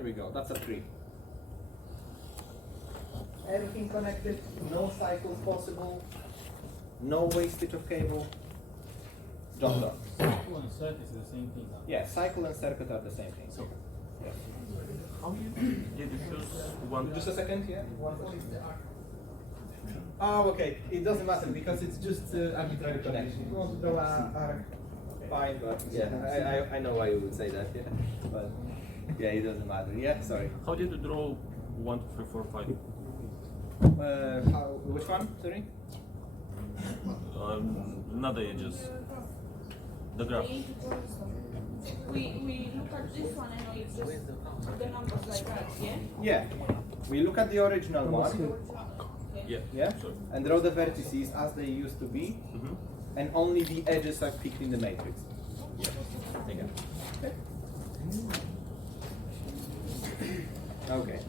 There we go, that's a 3. Everything connected, no cycles possible, no wastage of cable. John Doe. Cycle and circuit is the same thing. Yeah, cycle and circuit are the same thing. So, Yes. how did you choose one? Just a second, yeah? Oh, okay. It doesn't matter because it's just arbitrary connection. You want to draw a fine, but yeah, I know why you would say that, yeah. But yeah, it doesn't matter. Yeah, sorry. How did you draw 1, 2, 3, 4, 5? Which one? Sorry? Not the edges. The graph. We look at this one and it's just the numbers like that, yeah? Yeah. We look at the original one. Yeah. Yeah? Sorry. And draw the vertices as they used to be, and only the edges are picked in the matrix. Yeah. Okay. Okay.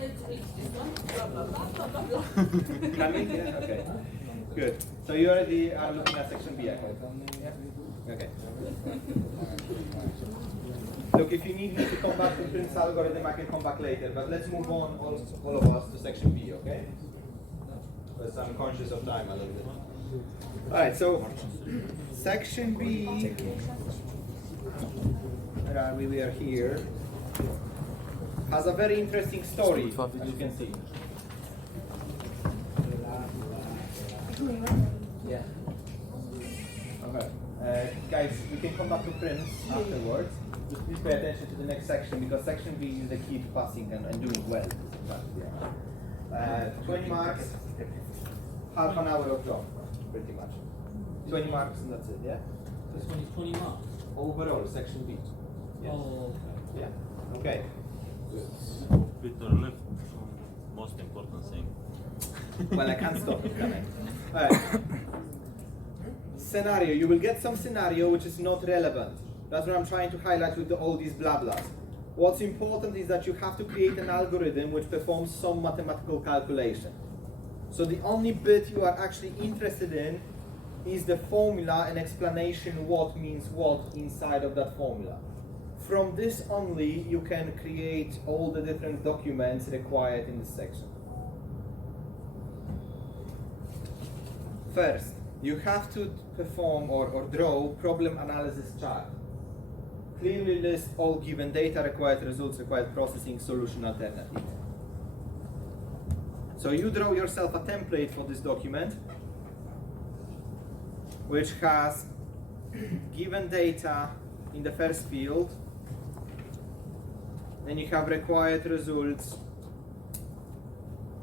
Let's reach this one. Blah, blah, blah, blah, blah, blah. Coming? Yeah? Okay. Good. So you already are looking at section B, I hope. Yeah? Okay. Look, if you need me to come back to Prim's algorithm, I can come back later, but let's move on, all of us, to section B, okay? Because I'm conscious of time a little bit. Alright, so section B, where are we? We are here, has a very interesting story, as you can see. Yeah. Okay. Guys, we can come back to Prince afterwards. Just please pay attention to the next section because section B is the key to passing and doing well. 20 marks, half an hour of job, pretty much. 20 marks and that's it, yeah? This one is 20 marks. Overall, section B. Yes. Oh, okay. Yeah. Okay. Peter left most important thing. Well, I can't stop it, can I? Alright. Scenario. You will get some scenario which is not relevant. That's what I'm trying to highlight with all these blah blahs. What's important is that you have to create an algorithm which performs some mathematical calculation. So the only bit you are actually interested in is the formula and explanation what means what inside of that formula. From this only, you can create all the different documents required in this section. First, you have to perform or draw problem analysis chart. Clearly list all given data, required results, required processing, solution alternative. So you draw yourself a template for this document, which has given data in the first field, then you have required results,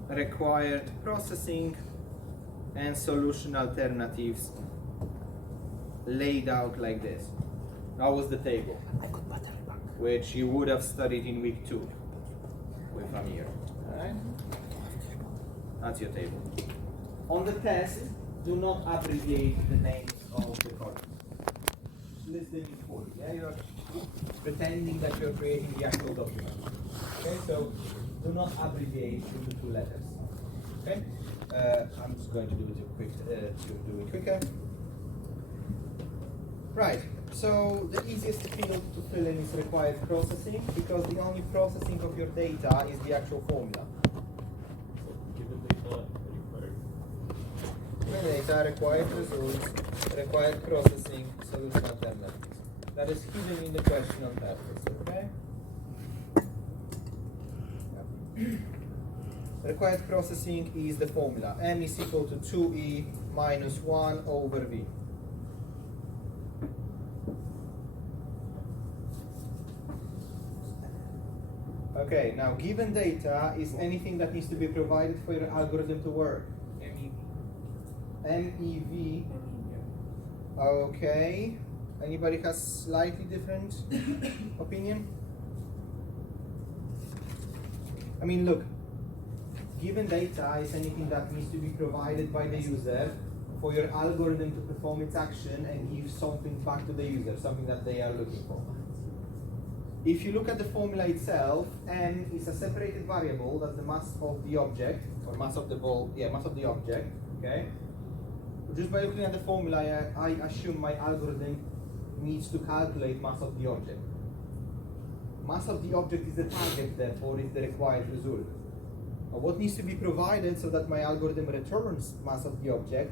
required processing, and solution alternatives laid out like this. That was the table, which you would have studied in week 2 with Amir. Alright? That's your table. On the test, do not abbreviate the names of the columns. List them in full. Yeah, you're pretending that you're creating the actual document. Okay, so do not abbreviate into 2 letters. Okay, I'm just going to do it quicker. Right. So the easiest field to fill in is required processing because the only processing of your data is the actual formula. Given data required. Given data, required results, required processing, solution alternatives. That is hidden in the question on purpose, okay? Yep. Required processing is the formula. M is equal to 2E minus 1 over V. Okay, now given data is anything that needs to be provided for your algorithm to work. MEV. Okay. Anybody has slightly different opinion? I mean, look, given data is anything that needs to be provided by the user for your algorithm to perform its action and give something back to the user, something that they are looking for. If you look at the formula itself, n is a separated variable, that's the mass of the object, or mass of the ball, yeah, mass of the object, okay? just by looking at the formula, I assume my algorithm needs to calculate mass of the object. Mass of the object is the target, therefore is the required result. What needs to be provided so that my algorithm returns mass of the object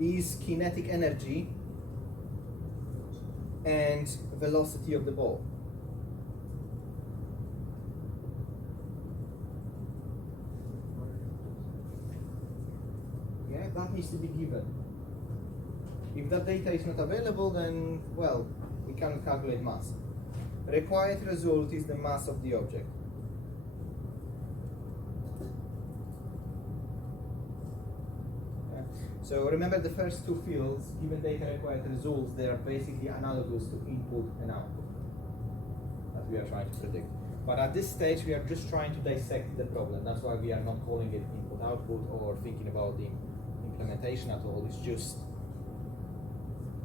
is kinetic energy and velocity of the ball. Yeah, that needs to be given. If that data is not available, then, well, we cannot calculate mass. Required result is the mass of the object. So remember the first two fields, given data required results, they are basically analogous to input and output that we are trying to predict. But at this stage, we are just trying to dissect the problem. That's why we are not calling it input-output or thinking about the implementation at all. It's just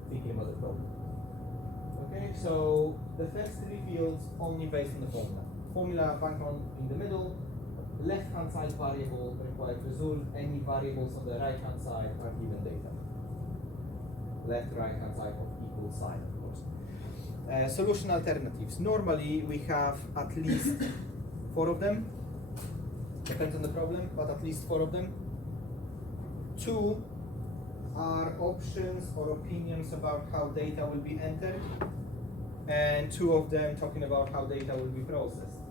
thinking about the problem. Okay, so the first three fields only based on the formula. Formula background in the middle, left-hand side variable required result, any variables on the right-hand side are given data. Left, right-hand side of equal sign, of course. Solution alternatives. Normally we have at least 4 of them. Depends on the problem, but at least 4 of them. 2 are options or opinions about how data will be entered, and 2 of them talking about how data will be processed.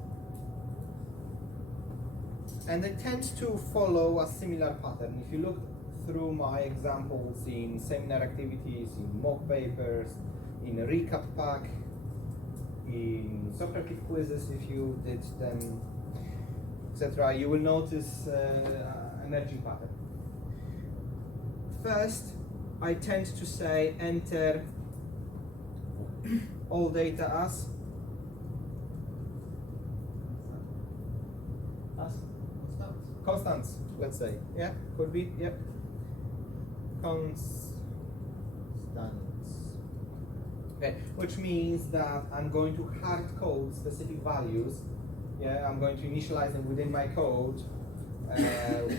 And they tend to follow a similar pattern. If you look through my examples in seminar activities, in mock papers, in a recap pack, in Socrative quizzes if you did them, etc., you will notice emerging pattern. First, I tend to say enter all data as constants, let's say. Yeah, could be, yep. Constants. Okay, which means that I'm going to hard code specific values. Yeah, I'm going to initialize them within my code.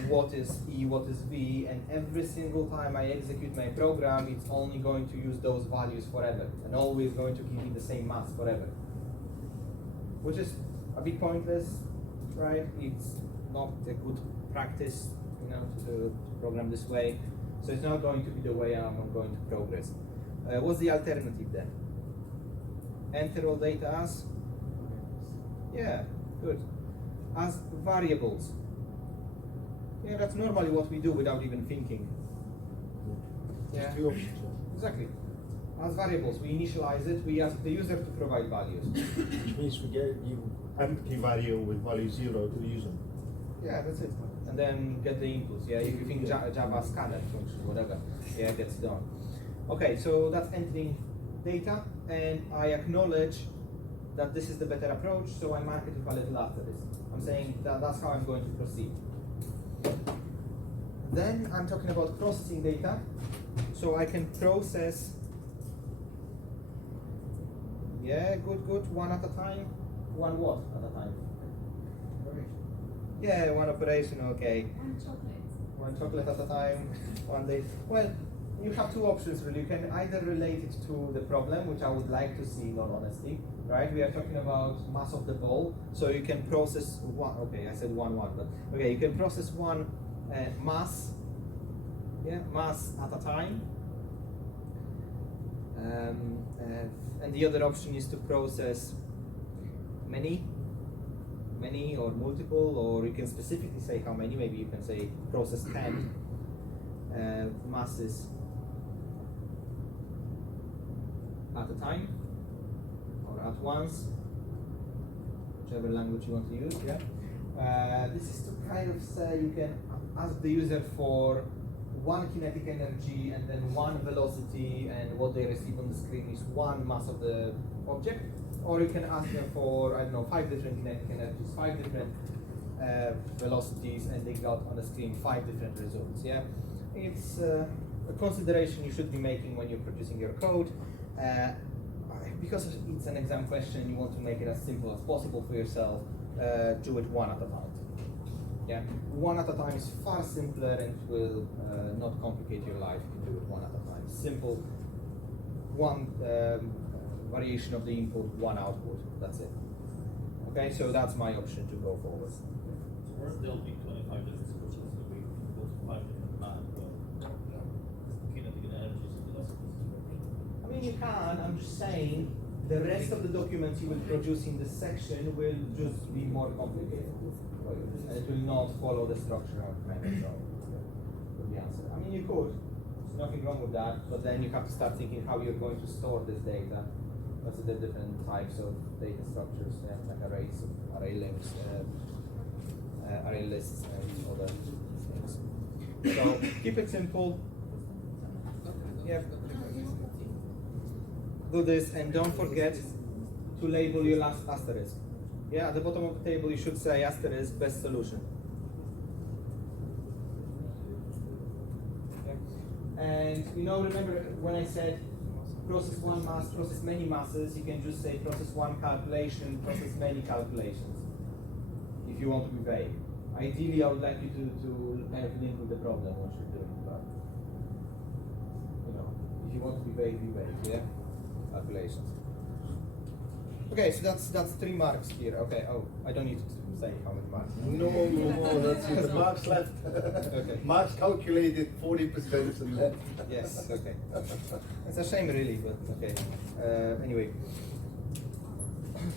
What is E, what is V, and every single time I execute my program, it's only going to use those values forever, and always going to give me the same mass forever. Which is a bit pointless, right? It's not a good practice, you know, to program this way. So it's not going to be the way I'm going to progress. What's the alternative then? Enter all data as? Yeah, good. As variables. Yeah, that's normally what we do without even thinking. Yeah, exactly. As variables, we initialize it, we ask the user to provide values. Which means we give empty value with value 0 to the user. Yeah, that's it. And then get the inputs. Yeah, if you think Java scanner function, whatever, yeah, gets done. Okay, so that's entering data, and I acknowledge that this is the better approach, so I mark it a little after this. I'm saying that that's how I'm going to proceed. Then I'm talking about processing data, so I can process. Yeah, good. One at a time. One what at a time? Yeah, one operation. Okay. One chocolate at a time. One day. Well, you have 2 options really. You can either relate it to the problem, which I would like to see in all honesty. Right? We are talking about mass of the ball, so you can process one. Okay, I said one, but okay, you can process one mass. Yeah, mass at a time. And the other option is to process many or multiple, or you can specifically say how many. Maybe you can say process 10 masses at a time or at once, whichever language you want to use. Yeah. This is to kind of say you can ask the user for one kinetic energy and then one velocity, and what they receive on the screen is one mass of the object. Or you can ask them for, I don't know, 5 different kinetic energies, 5 different velocities, and they got on the screen 5 different results. Yeah, it's a consideration you should be making when you're producing your code. Because it's an exam question, you want to make it as simple as possible for yourself. Do it one at a time. Yeah, one at a time is far simpler and will not complicate your life if you do it one one at a time. Simple, one variation of the input, one output. That's it. Okay, so that's my option to go forward. First there'll be 25 different switches, so we go to 5 different lines, but kinetic energy is less. I mean, you can. I'm just saying the rest of the documents you will produce in this section will just be more complicated. And it will not follow the structure of method. So, would the answer. I mean, you could. There's nothing wrong with that, but then you have to start thinking how you're going to store this data. What's the different types of data structures, like arrays, array links, array lists, and other things. So keep it simple. Yeah. Do this, and don't forget to label your last asterisk. Yeah, at the bottom of the table you should say asterisk best solution. Okay. And remember when I said process one mass, process many masses, you can just say process one calculation, process many calculations, if you want to be vague. Ideally, I would like you to kind of link with the problem what you're doing, but if you want to be vague, yeah? Calculations. Okay, so that's 3 marks here. Okay, I don't need to say how many marks. No, that's it. The marks left. Okay. Marks calculated 40% and left. Yes, okay. It's a shame really, but okay. Anyway,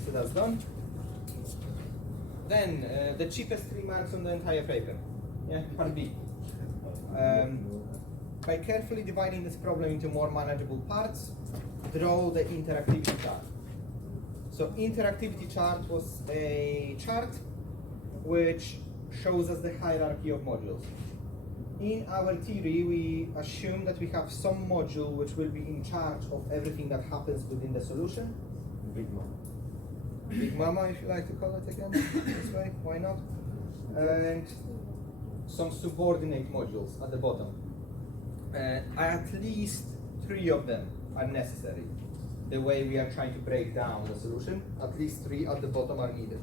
so that's done. Then the cheapest 3 marks on the entire paper. Yeah, part B. By carefully dividing this problem into more manageable parts, draw the interactivity chart. So interactivity chart was a chart which shows us the hierarchy of modules. In our theory, we assume that we have some module which will be in charge of everything that happens within the solution. Big Mama. Big Mama, if you like to call it again, this way, why not? And some subordinate modules at the bottom. At least 3 of them are necessary. The way we are trying to break down the solution, at least 3 at the bottom are needed.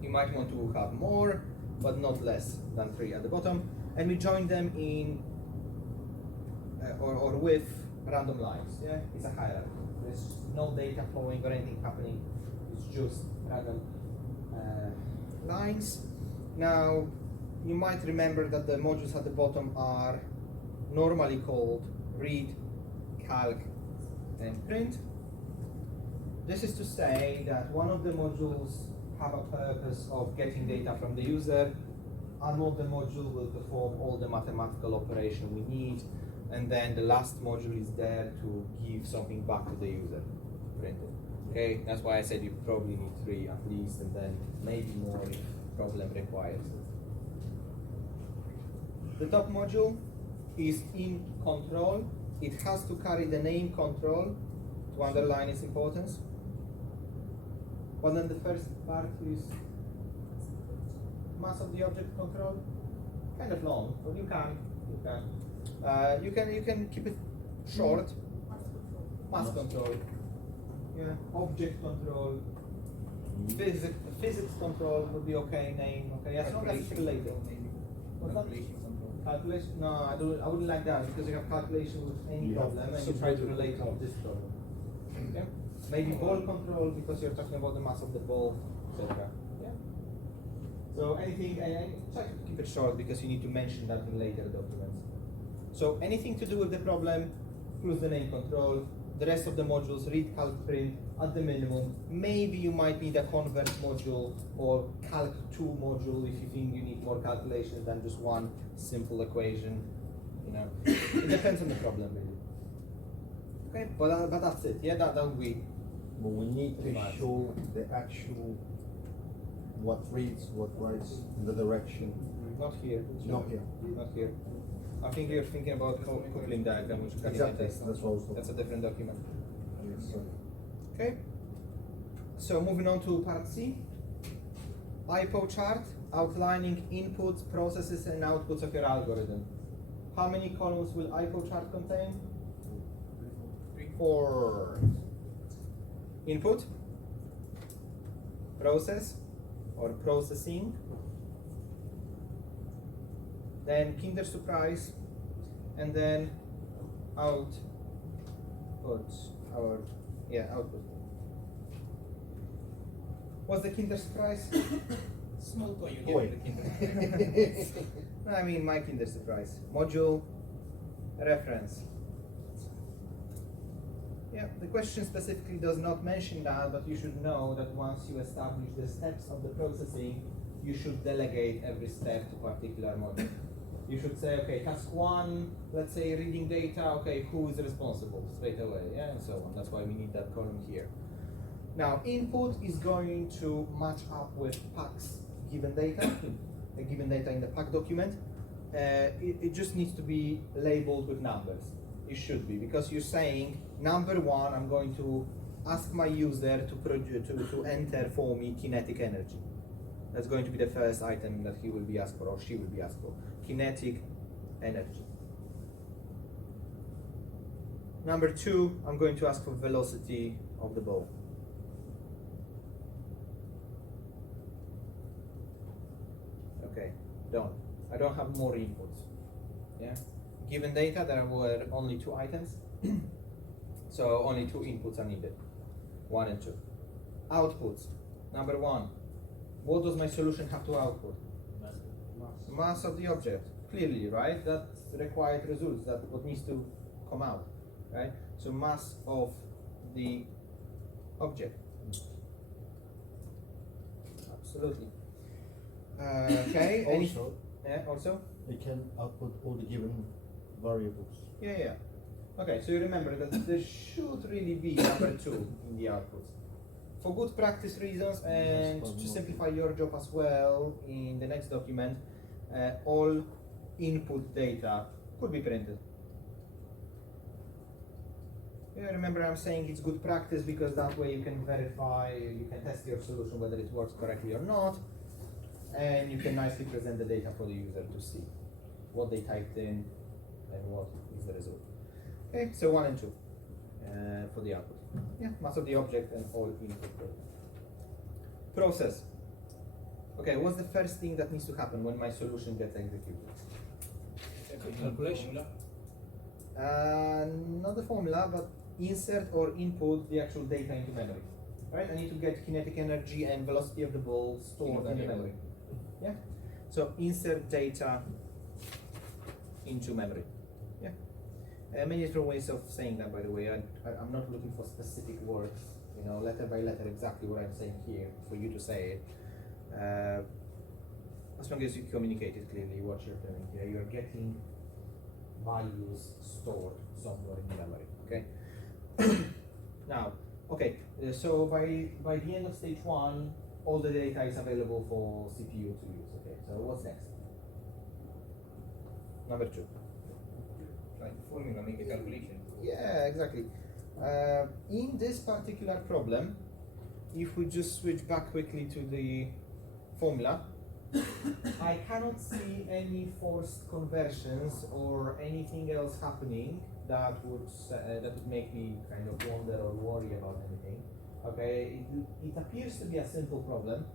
You might want to have more, but not less than 3 at the bottom. And we join them in or with random lines. Yeah, it's a hierarchy. There's no data flowing or anything happening. It's just random lines. Now, you might remember that the modules at the bottom are normally called read, calc, and print. This is to say that one of the modules have a purpose of getting data from the user, another module will perform all the mathematical operation we need, and then the last module is there to give something back to the user, printed. Okay, that's why I said you probably need 3 at least, and then maybe more if problem requires it. The top module is in control. It has to carry the name control to underline its importance. But then the first part is mass of the object control. Kind of long, but you can keep it short. Mass control. Yeah, object control. Physics control would be okay. Name okay. As long as it's related. What's that? Calculation? No, I wouldn't like that because you have calculation with any problem and you try to relate to this problem. Okay? Maybe ball control because you're talking about the mass of the ball, etc. Yeah. So anything, I try to keep it short because you need to mention that in later documents. So anything to do with the problem, plus the name control. The rest of the modules, read, calc, print, at the minimum. Maybe you might need a convert module or calc2 module if you think you need more calculations than just one simple equation. It depends on the problem, really. Okay, but that's it. Yeah, that would be. But we need to show the actual what reads, what writes, in the direction. Not here. Not here. Not here. I think you're thinking about coupling diagram, which Exactly. That's what I was talking. That's a different document. Yes, sir. Okay. So moving on to part C. IPO chart outlining inputs, processes, and outputs of your algorithm. How many columns will IPO chart contain? 4. Input, process or processing, then Kinder Surprise, and then output, output. What's the Kinder surprise? Small toy you Toy. give the Kinder. No, I mean my Kinder surprise. Module, reference. Yeah, the question specifically does not mention that, but you should know that once you establish the steps of the processing, you should delegate every step to particular module. You should say, okay, task one, let's say reading data, okay, who is responsible straight away, yeah, and so on. That's why we need that column here. Now, input is going to match up with packs given data, given data in the pack document. It just needs to be labeled with numbers. It should be, because you're saying, number one, I'm going to ask my user to enter for me kinetic energy. That's going to be the first item that he will be asked for, or she will be asked for. Kinetic energy. Number two, I'm going to ask for velocity of the ball. Okay, done. I don't have more inputs. Yeah. Given data, there were only two items, so only two inputs are needed, 1 and 2. Outputs. Number one, what does my solution have to output? Mass of the object, clearly, right? That's required results, that's what needs to come out, right? So mass of the object. Absolutely. Okay. Also, Yeah. Also. it can output all the given variables. Yeah. Okay. So you remember that there should really be number 2 in the outputs. For good practice reasons and to simplify your job as well, in the next document, all input data could be printed. Yeah, remember I'm saying it's good practice because that way you can verify, you can test your solution whether it works correctly or not, and you can nicely present the data for the user to see what they typed in and what is the result. Okay, so 1 and 2 for the output. Yeah, mass of the object and all input data. Process. Okay, what's the first thing that needs to happen when my solution gets executed? Calculation. Not the formula, but insert or input the actual data into memory. Right? I need to get kinetic energy and velocity of the ball stored in the memory. Yeah? So insert data into memory. Yeah? Many different ways of saying that, by the way. I'm not looking for specific words, you know, letter by letter, exactly what I'm saying here, for you to say it. As long as you communicate it clearly, what you're doing here, you're getting values stored somewhere in the memory. Okay. Now, okay. So by the end of stage 1, all the data is available for CPU to use. Okay. So what's next? Number 2. Like formula, make a calculation. Yeah, exactly. In this particular problem, if we just switch back quickly to the formula, I cannot see any forced conversions or anything else happening that would make me kind of wonder or worry about anything. Okay, it appears to be a simple problem.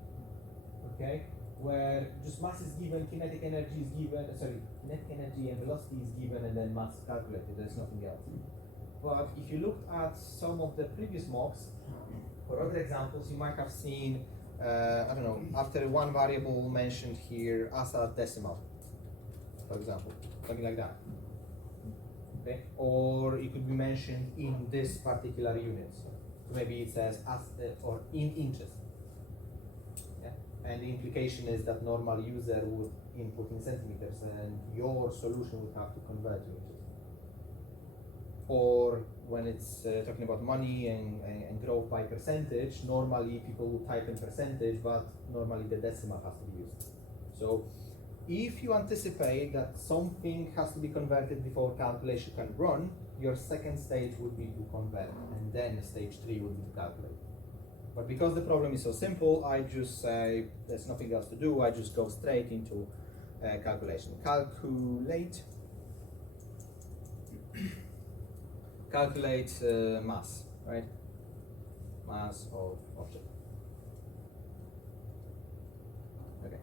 Okay, where just mass is given, kinetic energy is given. Kinetic energy and velocity is given, and then mass is calculated. There's nothing else. But if you looked at some of the previous mocks or other examples, you might have seen. I don't know, after one variable mentioned here as a decimal, for example, something like that. Okay, or it could be mentioned in this particular unit. So maybe it says as or in inches. Yeah, and the implication is that normal user would input in centimeters, and your solution would have to convert to inches. Or when it's talking about money and growth by percentage, normally people will type in percentage, but normally the decimal has to be used. So if you anticipate that something has to be converted before calculation can run, your second stage would be to convert, and then stage 3 would be to calculate. But because the problem is so simple, I just say there's nothing else to do, I just go straight into calculation. Calculate mass, right? Mass of object. Okay.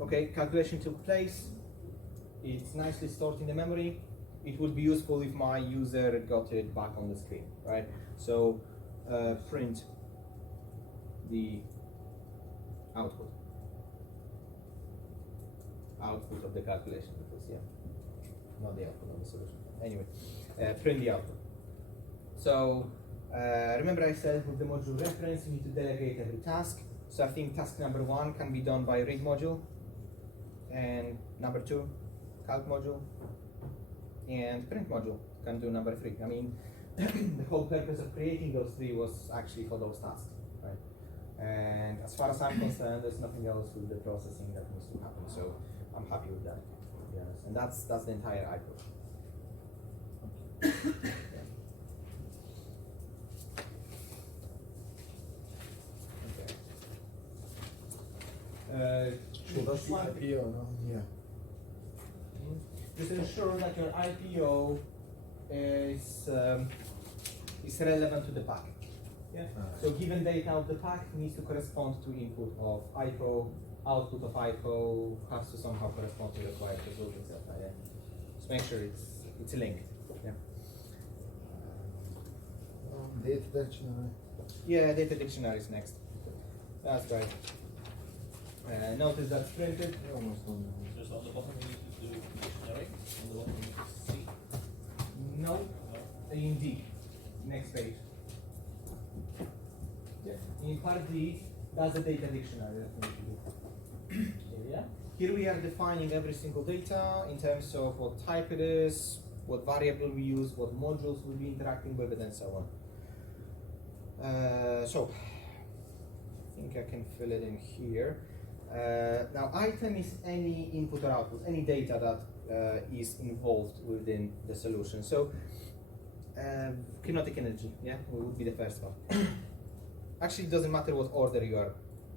Okay, calculation took place. It's nicely stored in the memory. it would be useful if my user got it back on the screen, right? So print the output of the calculation, because not the output of the solution. Anyway, print the output. So remember I said with the module reference you need to delegate every task. So I think task number 1 can be done by read module, and number 2 calc module, and print module can do number 3. I mean, the whole purpose of creating those 3 was actually for those tasks, right? And as far as I'm concerned, there's nothing else with the processing that needs to happen. So I'm happy with that, to be honest. And that's the entire output. So that's the IPO, no? Yeah. Just ensure that your IPO is relevant to the pack. Yeah. So given data of the pack needs to correspond to input of IPO, output of IPO has to somehow correspond to the required result, etc. Yeah. Just make sure it's linked. Yeah. Data dictionary. Yeah, data dictionary is next. That's right. Notice that's printed. Almost done. Just on the bottom we need to do dictionary, on the bottom we need to see. No, indeed. Next page. Yeah. In part D, that's the data dictionary that we need to do. Yeah. Here we are defining every single data in terms of what type it is, what variable we use, what modules we'll be interacting with it, and so on. So, I think I can fill it in here. Now, item is any input or output, any data that is involved within the solution. So, kinetic energy, yeah, would be the first one. Actually, it doesn't matter what order you are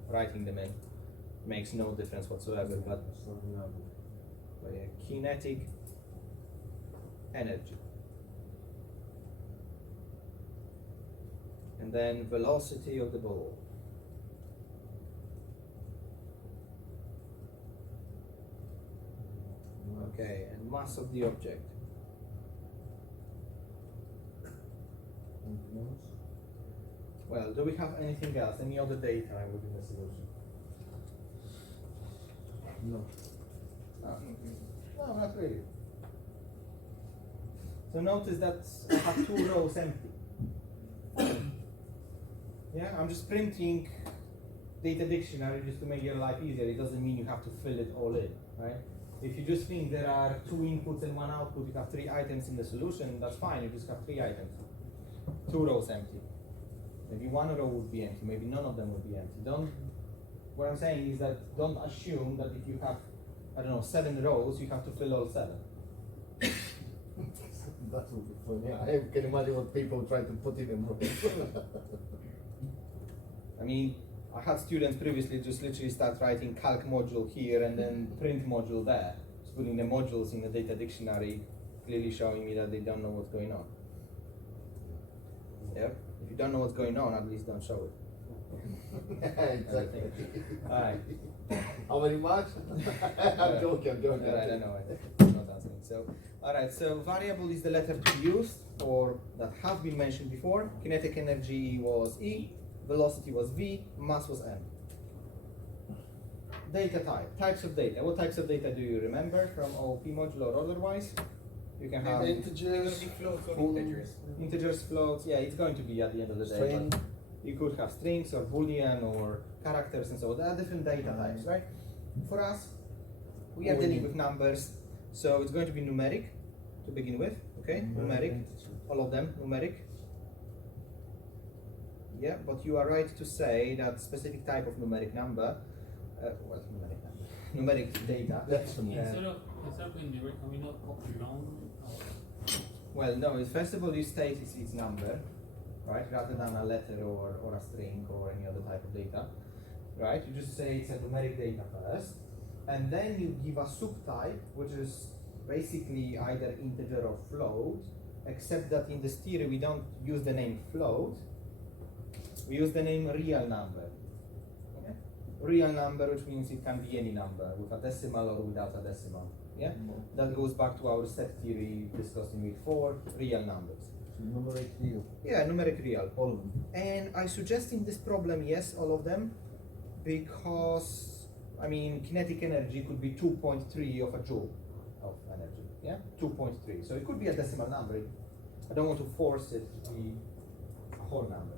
writing them in, makes no difference whatsoever. But kinetic energy, and then velocity of the ball. Okay, and mass of the object. Anything else? Well, do we have anything else? Any other data within the solution? No. No, not really. So notice that I have 2 rows empty. Yeah, I'm just printing data dictionary just to make your life easier. It doesn't mean you have to fill it all in, right? If you just think there are 2 inputs and 1 output, you have 3 items in the solution, that's fine, you just have 3 items. 2 rows empty. Maybe 1 row would be empty, maybe none of them would be empty. What I'm saying is that don't assume that if you have, I don't know, 7 rows, you have to fill all 7. That would be fun. Yeah, I can imagine what people try to put in rows. I mean, I had students previously just literally start writing calc module here and then print module there, just putting the modules in the data dictionary, clearly showing me that they don't know what's going on. Yep. If you don't know what's going on, at least don't show it. Exactly. Alright. How many marks? I'm joking. Alright, I know I'm not answering. So, alright, so variable is the letter to be used, or that have been mentioned before. Kinetic energy was E, velocity was V, mass was M. Data type, types of data. What types of data do you remember from OOP module or otherwise? You can have Integers, Floats or full- integers. integers, floats. Yeah, it's going to be at the end of the day. String. But you could have strings or boolean or characters and so on. There are different data types, right? For us, we are dealing with numbers, so it's going to be numeric to begin with. Okay, numeric, all of them numeric. Yeah, but you are right to say that specific type of numeric number, numeric data. That's for me. Instead of numeric, can we not pop long? Well, no. First of all, you state its number, right, rather than a letter or a string or any other type of data, right? You just say it's a numeric data first, and then you give a subtype, which is basically either integer or float, except that in this theory we don't use the name float. We use the name real number. Okay? Real number, which means it can be any number with a decimal or without a decimal. Yeah, that goes back to our set theory discussed in week 4, real numbers. So numeric real, Yeah, numeric real. all of them. And I suggest in this problem, yes, all of them, because I mean kinetic energy could be 2.3 of a joule of energy. Yeah, 2.3. So it could be a decimal number. I don't want to force it to be a whole number.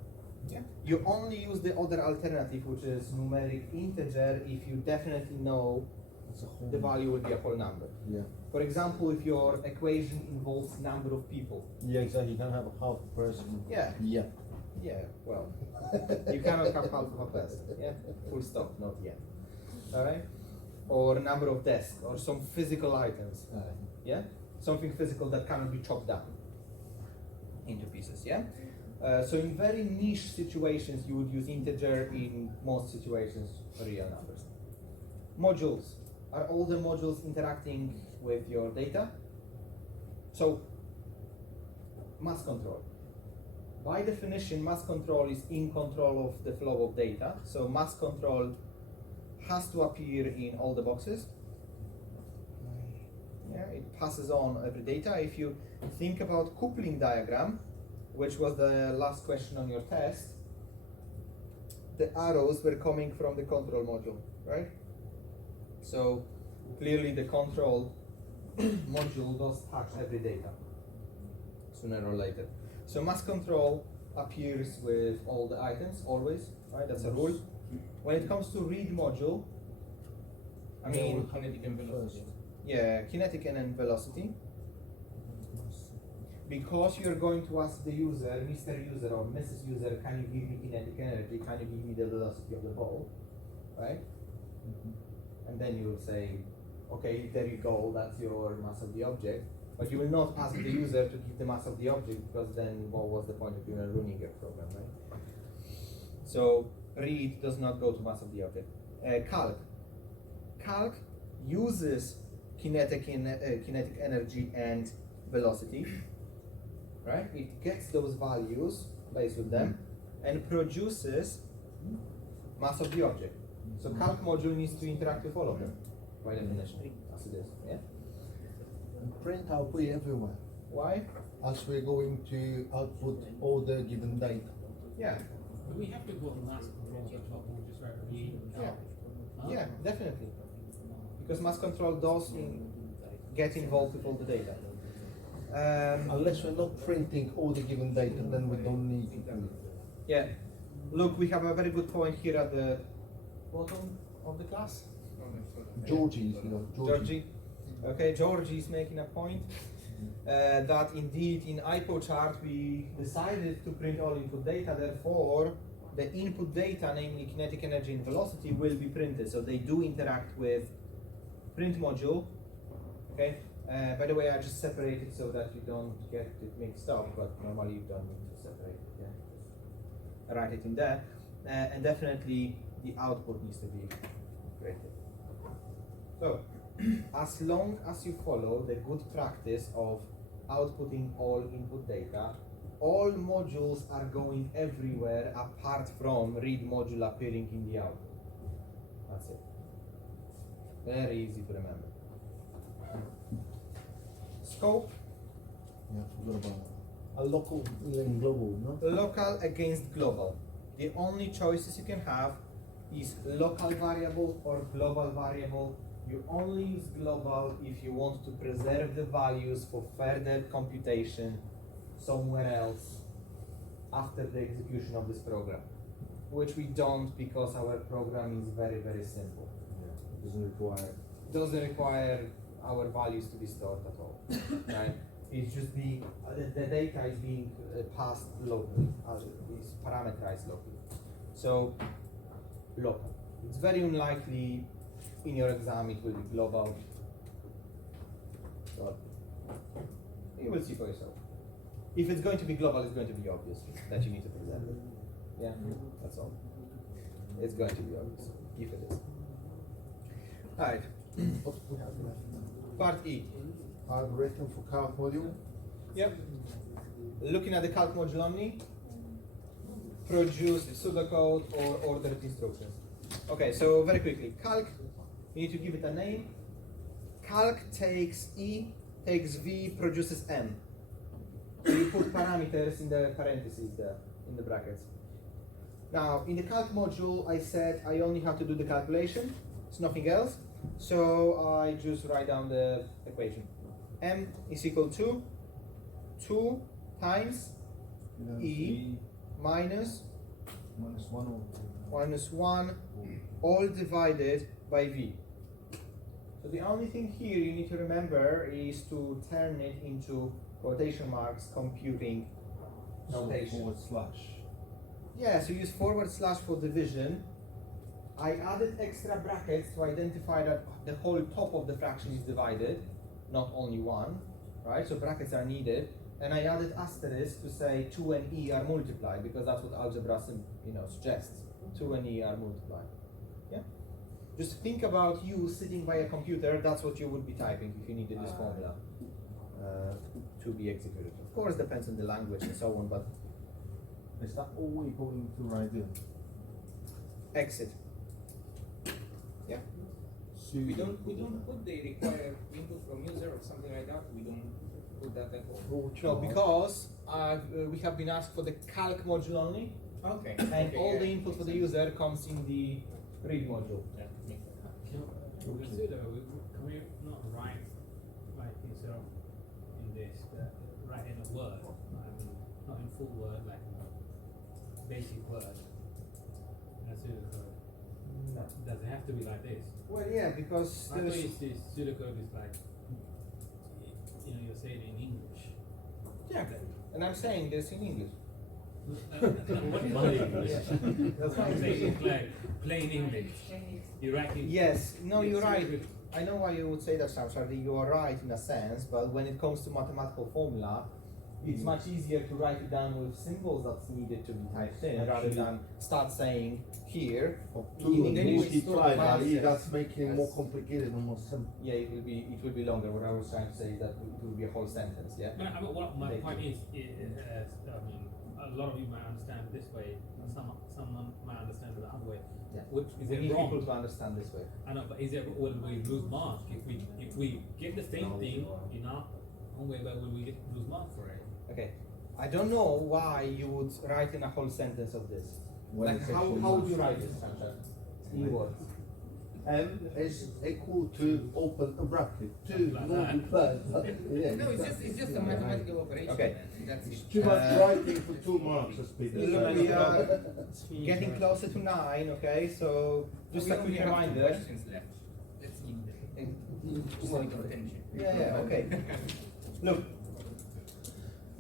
Yeah. You only use the other alternative, which is numeric integer, if you definitely know It's a whole the value will be a whole number. Yeah. For example, if your equation involves number of people. Yeah, exactly. You can have a half person. Yeah. Yeah. Yeah, well, you cannot have half of a person. Yeah, full stop, not yet. All right, or number of desks, or some physical items. Yeah, something physical that cannot be chopped down into pieces. Yeah. So in very niche situations, you would use integer. In most situations, real numbers. Modules. Are all the modules interacting with your data? So, mass control. By definition, mass control is in control of the flow of data. So mass control has to appear in all the boxes. Yeah, it passes on every data. If you think about coupling diagram, which was the last question on your test, the arrows were coming from the control module, right? So clearly the control module does touch every data sooner or later. So mass control appears with all the items always, right? That's a rule. When it comes to read module, I mean, kinetic and velocity. yeah, kinetic and velocity. Because you're going to ask the user, Mr. User or Mrs. User, can you give me kinetic energy? Can you give me the velocity of the ball, right? And then you will say, okay, there you go, that's your mass of the object. But you will not ask the user to give the mass of the object, because then what was the point of you ruining your program, right? So read does not go to mass of the object. Calc. Calc uses kinetic energy and velocity, right? It gets those values, plays with them, and produces mass of the object. So calc module needs to interact with all of them, by definition, as it is. Yeah. And print output everywhere. Why? As we're going to output all the given data. Yeah. Do we have to go mass control as well, or just right read? Yeah. Yeah, definitely. Because mass control does get involved with all the data. Unless we're not printing all the given data, then we don't need to do it. Yeah. Look, we have a very good point here at the bottom of the class. Georgie. Georgie. Okay, Georgie is making a point that indeed in IPO chart we decided to print all input data, therefore the input data, namely kinetic energy and velocity, will be printed. So they do interact with print module. Okay. By the way, I just separate it so that you don't get it mixed up, but normally you don't need to separate it. Yeah. Just write it in there, and definitely the output needs to be created. So, as long as you follow the good practice of outputting all input data, all modules are going everywhere apart from read module appearing in the output. That's it. Very easy to remember. Scope, Yeah, forgot about that. A local and global, no? local against global. The only choices you can have is local variable or global variable. You only use global if you want to preserve the values for further computation somewhere else after the execution of this program, which we don't because our program is very, very simple. Yeah, Doesn't require our values to be stored at all, right? It's just the data is being passed locally, is parameterized locally. So, local. It's very unlikely in your exam it will be global, but you will see for yourself. If it's going to be global, it's going to be obvious that you need to preserve it. Yeah, that's all. It's going to be obvious, if it is. Alright, What we have left? part E. Algorithm for calc module. Yep. Looking at the calc module only, produce pseudocode or ordered instructions. Okay, so very quickly, calc, you need to give it a name. calc takes E, takes V, produces M. So you put parameters in the parentheses there, in the brackets. Now, in the calc module, I said I only have to do the calculation, it's nothing else. So I just write down the equation. M is equal to 2 times E minus minus 1 all divided by V. So the only thing here you need to remember is to turn it into quotation marks computing notation. forward slash. Yeah, so use forward slash for division. I added extra brackets to identify that the whole top of the fraction is divided, not only one, right? So brackets are needed. And I added asterisk to say 2 and E are multiplied, because that's what algebra suggests. 2 and E are multiplied. Yeah? Just think about you sitting by a computer, that's what you would be typing if you needed this formula to be executed. Of course, depends on the language and so on, but Is that all we're going to write in? exit. Yeah? So We don't put the required input from user or something like that. We don't put that at all. No, because we have been asked for the calc module only, Okay. and okay, all yeah, the input for the makes sense. user comes in the read module. Yeah, makes sense. Can we do that? Can we not write like instead of in this, write in a word, not in full word, like basic word. And pseudocode. No. Does it have to be like this? Well, yeah, because I thought there's this pseudocode is like, you're saying it in English. yeah, and I'm saying this in English. What English? That's why I'm I'm saying saying. it's like plain English. You're writing. Yes, no, it's you're right. pseudocode. I know why you would say that, Shamshar. You are right in a sense, but when it comes to mathematical formula, it's much easier to write it down with symbols that's needed to be typed in, rather than start saying here. Two In English, it's multiply by totally E, fast. that's making it more Yes. complicated and more simple. Yeah, it will be longer. What I was trying to say is that it will be a whole sentence. Yeah. No, I mean, what my Thank point you. is, I mean, a lot of you might understand this way, and someone might understand it the other way. Yeah. Which is We it need wrong? people to understand this way. I know, but is it will we lose marks if we get the same thing in our own way, but will we lose marks for it? Okay. I don't know why you would write in a whole sentence of this. When Like it's how actually would you not. write this, Shamshar? In words. M is equal to open a bracket, 2 Like multiply. Yeah, No, it's just a mathematical operation. Okay. And that's it. Too much writing for 2 marks, as Peter Look, said. we are getting closer to 9, okay? So just We a only quick have 2 reminder. questions left. Let's keep point of attention. Yeah, okay. Look,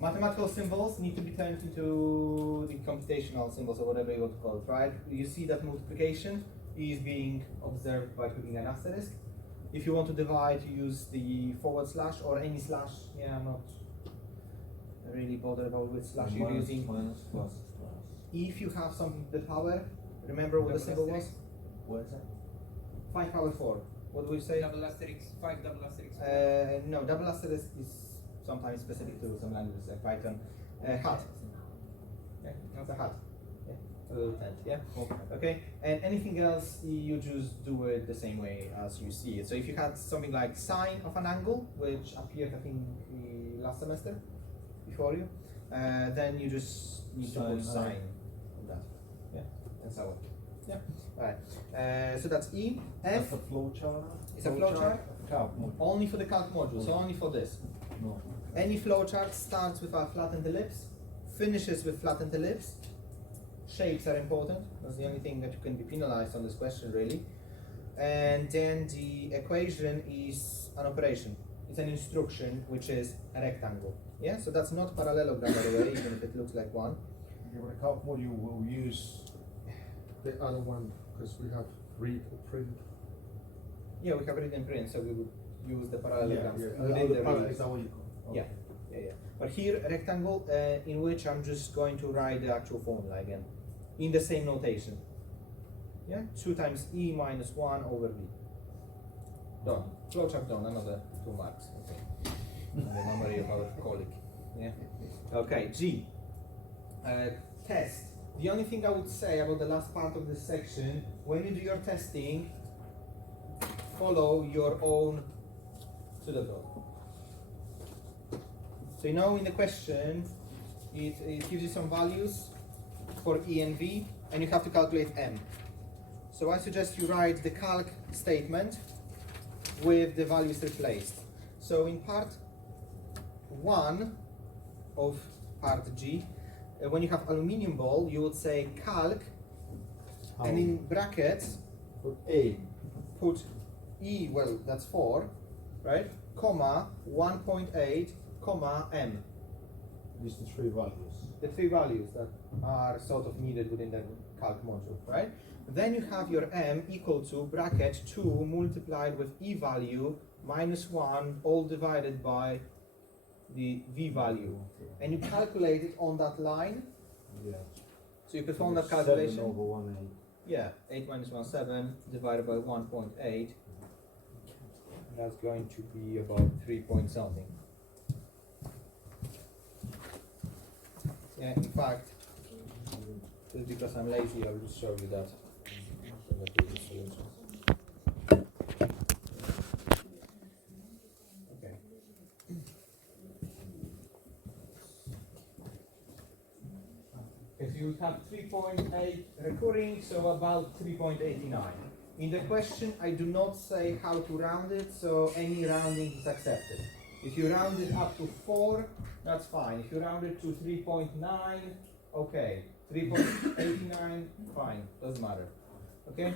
mathematical symbols need to be turned into the computational symbols or whatever you want to call it, right? You see that multiplication is being observed by putting an asterisk. If you want to divide, you use the forward slash or any slash. Yeah, I'm not really bothered about which slash you're Minus, using. minus, plus. If you have something to the power, remember what the symbol was? What is that? 5 power 4. What do we say? Double asterisk, 5 double asterisk. No, double asterisk is sometimes specific to some languages like Python. Hat. Yeah, that's a hat. Yeah, a little tent. Yeah. Okay. And anything else, you just do it the same way as you see it. So if you had something like sine of an angle, which appeared I think last semester before you, then you just need to put Sine, sine on that. Yeah, and so on. Yeah. All right. So that's E. F. That's a flow chart? It's a flow chart? Calc module. Only for the calc module, so only for this. No. Any flowchart starts with a flattened ellipse, finishes with flattened ellipse. Shapes are important. That's the only thing that you can be penalized on this question, really. And then the equation is an operation. It's an instruction, which is a rectangle. Yeah, so that's not parallelogram, by the way, even if it looks like one. Yeah, but the calc module will use the other one because we have read or print. Yeah, we have read and print, so we would use the parallelograms Yeah, within the parallel, read. is that what you call? Yeah, yeah. But here, a rectangle in which I'm just going to write the actual formula again, in the same notation. Yeah, 2 times E minus 1 over V. Done. Flowchart done, another 2 marks. Okay. And the memory of our colleague. Yeah. Okay, G. Test. The only thing I would say about the last part of this section, when you do your testing, follow your own pseudocode. So you know in the question, it gives you some values for E and V, and you have to calculate M. So I suggest you write the calc statement with the values replaced. So in part 1 of part G, when you have aluminium ball, you would say calc, and in brackets, Put A. put E, well, that's 4, right? Comma, 1.8, comma, M. These are the three values. The three values that are sort of needed within the calc module, right? Then you have your M equal to bracket 2 multiplied with E value minus 1 all divided by the V value. And you calculate it on that line. Yeah. So you perform that 7 calculation. over 1 Yeah, 8 minus 1, 7 divided by 1.8. That's going to be about 3 point something. Yeah, in fact, just because I'm lazy, I'll just show you that. Okay. Because you have 3.8 recurring, so about 3.89. In the question, I do not say how to round it, so any rounding is accepted. If you round it up to 4, that's fine. If you round it to 3.9, okay. 3.89, fine, doesn't matter. Okay?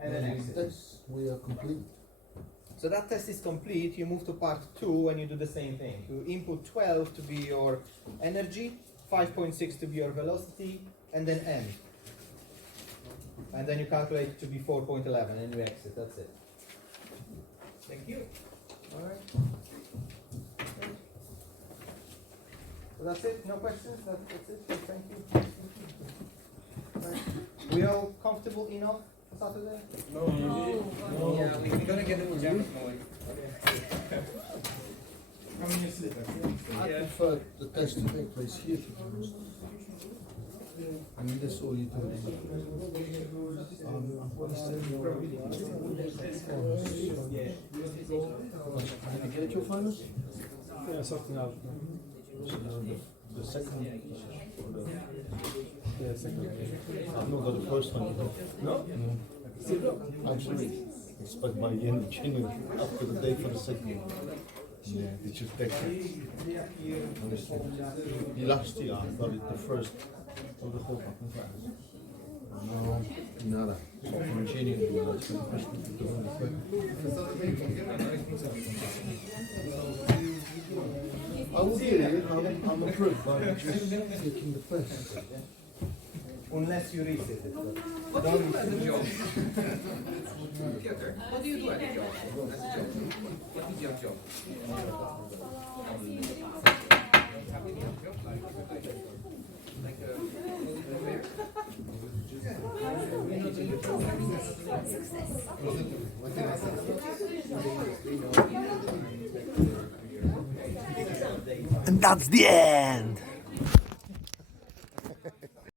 And then exit. Yes, we are complete. So that test is complete. You move to part 2 and you do the same thing. You input 12 to be your energy, 5.6 to be your velocity, and then M. And then you calculate it to be 4.11 and you exit. That's it. Thank you. All right. So that's it. No questions. That's it. Thank you. All right. We all comfortable enough for Saturday? No. Yeah, we gotta get the pajamas going. How many sleep? I prefer the test to take place here, to be honest. I mean, that's all you do. Did you get your finals? Yeah, something else. The second. Yeah, second. I've not got the first one. No? No. Actually, expect by the end of January, after the day for the second one. Yeah, it's just decades. Honestly. The last year I got it the first of the whole fucking class. No, nada. So from January, that's when the first one to do it. I will get it, I'm approved by just taking the test. Unless you reset it. What do you do as a job? Piotr, what do you do as a job? What is your job? And that's the end.